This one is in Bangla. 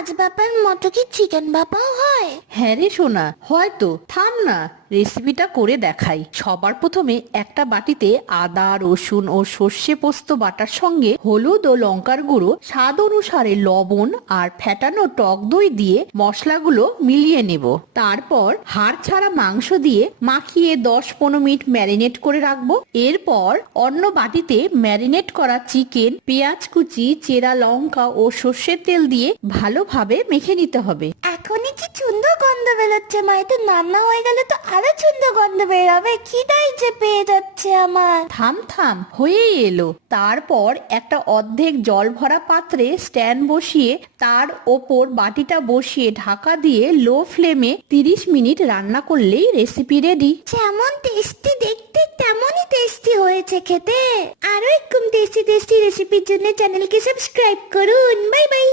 মাছ ভাপার মতো কি চিকেন ভাপাও হয়? হ্যাঁ রে সোনা, হয়তো। থাম না, রেসিপিটা করে দেখাই। সবার প্রথমে একটা বাটিতে আদা, রসুন ও সর্ষে পোস্ত বাটার সঙ্গে হলুদ ও লঙ্কার গুঁড়ো, স্বাদ অনুসারে লবণ আর ফ্যাটানো টক দই দিয়ে মশলাগুলো মিলিয়ে নেব। তারপর হাড় ছাড়া মাংস দিয়ে মাখিয়ে 10-15 মিনিট ম্যারিনেট করে রাখবো। এরপর অন্য বাটিতে ম্যারিনেট করা চিকেন, পেঁয়াজ কুচি, চেরা লঙ্কা ও সর্ষের তেল দিয়ে ভালোভাবে মেখে নিতে হবে। এখনই কি সুন্দর গন্ধ বেরোচ্ছে মা, এটা রান্না হয়ে গেলে তো আরো সুন্দর গন্ধ বেরোবে। খিদাই যে পেয়ে যাচ্ছে আমার। থাম থাম, হয়েই এলো। তারপর একটা অর্ধেক জল ভরা পাত্রে স্ট্যান্ড বসিয়ে তার ওপর বাটিটা বসিয়ে ঢাকা দিয়ে লো ফ্লেমে 30 মিনিট রান্না করলেই রেসিপি রেডি। যেমন টেস্টি দেখতে তেমনই টেস্টি হয়েছে খেতে। আরো এরকম টেস্টি টেস্টি রেসিপির জন্য চ্যানেলকে সাবস্ক্রাইব করুন। Bye bye.